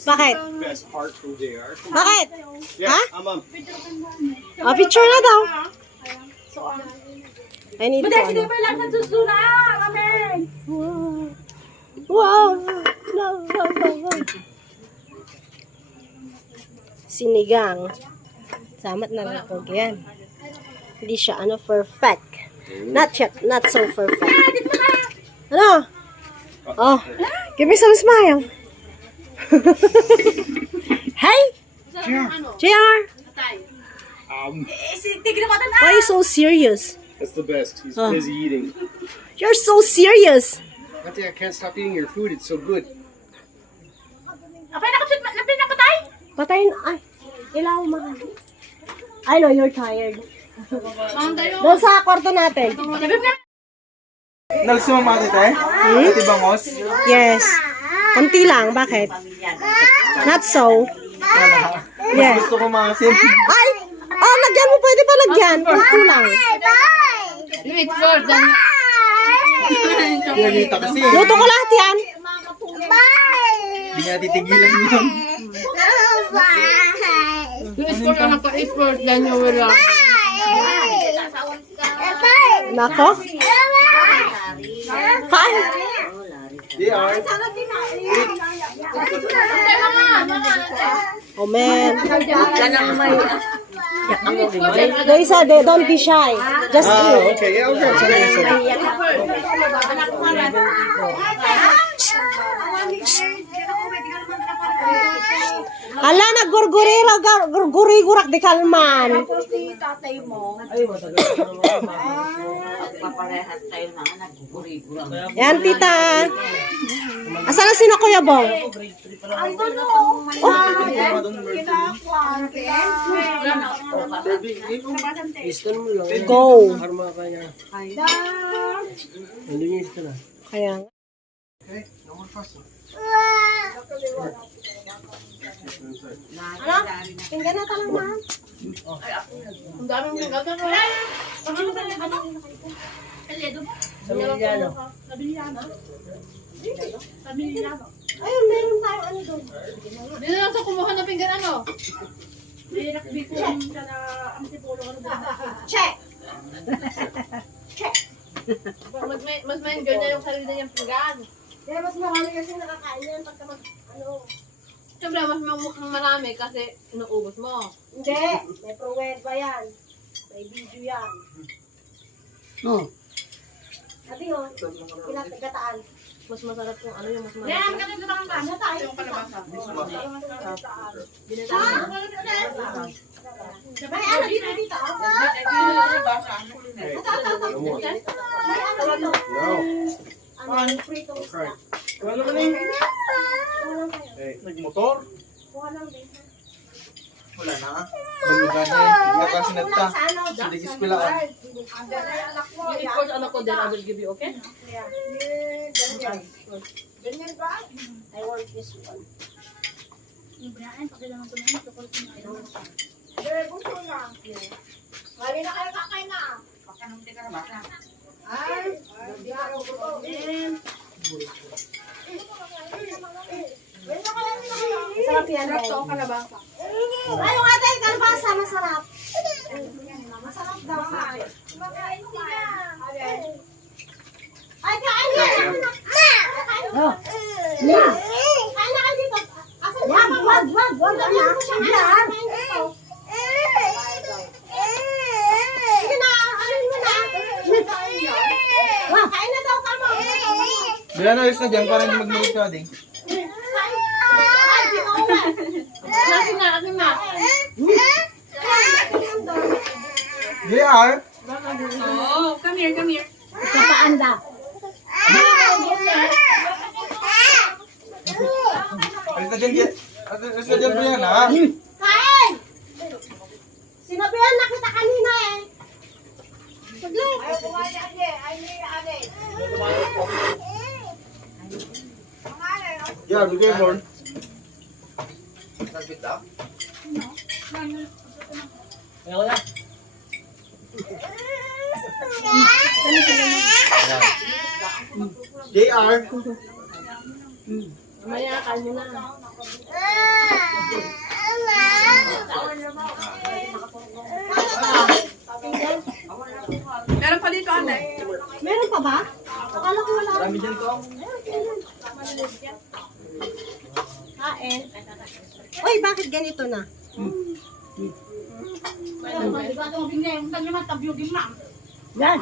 Bakit? Best part from JR. Bakit? Yeah, Ha? I'm Picture na daw. I need to ano. Wow. Wow. Sinigang. Samat na lang po yan. Hindi siya perfect. Not yet, not so perfect. Ano? Oh, give me some smile. Hey! JR! Why are you so serious? That's the best. He's Oh. busy eating. You're so serious. I think I can't stop eating your food. It's so good. Patayin. Ay, ilaw mahal. I know you're tired. Doon sa kwarto natin. Nalis mo mga tete? Ati bangos? Yes. Konti lang. Bakit? Not so. Yes. Gusto ko mga sim. Ay! Oh, lagyan mo. Pwede pa lagyan. Konti lang. Pinalita kasi. Luto ko lahat yan. Hindi nga titigilan yun. Nako. Kain. JR. Oh, man. Don't be shy. Just eat. Okay. Yeah, okay. Sorry. Hala, nagurguri-gurak di kalman. Paparehas tayo na nagkukuri-kurang. Yan, tita. Asan na sino Kuya Bong? Go. Kaya nga. Ano? Tingnan na talang mahal. Ang daming mga gagawin. Ayun, meron tayong ano doon. Dito lang sa kumuha ng pinggan ano? Check. Mas may ganyan yung sarili niyang pinggan. Kaya mas marami kasi nakakain yan pagka Siyempre, mas mukhang marami kasi inuubos mo. Hindi. May pruweba yan. May video yan. Ate yun, pinagkataan. Mas masarap kung ano yung mas marami. Yan, kanina lang ba? Ano tayo? Yung kalabasa. May ano dito dito? May ano dito? No. Ano, pritong isda. Wala naman eh. Nagmotor? Kuha lang dito. Wala na. Balugan na eh. Hindi ka kasi nagta. Hindi ko sila ka. Yung course anak ko din, I will give you, okay? Ganyan ba? I want this one. Gusto na. Mali na kayo kakain na. Ay, hindi ako gutumin. Masarap yan. Masarap to, kalabasa. Ay, yung ate, kalabasa, masarap. Masarap daw. Makain sila. Ay, kain na. Kain na kayo dito. Asan siya? Wag na. Yan. Sige na, ano mo na? Kain na daw ka mo. Bila na ayos na dyan para hindi mag-mute ka ding. Ay, di ko uwi. Akin na. JR. Oh, come here. Kapaanda. Alis na dyan dyan. Alis na dyan po yan ha. Kain! Sinabihan na kita kanina eh. Saglit. Yeah, bigay mo. JR. Mamaya, kain mo na. Meron pa dito, ate. Meron pa ba? Akala ko wala. Marami dyan to. Kain. Uy, bakit ganito na? Yan.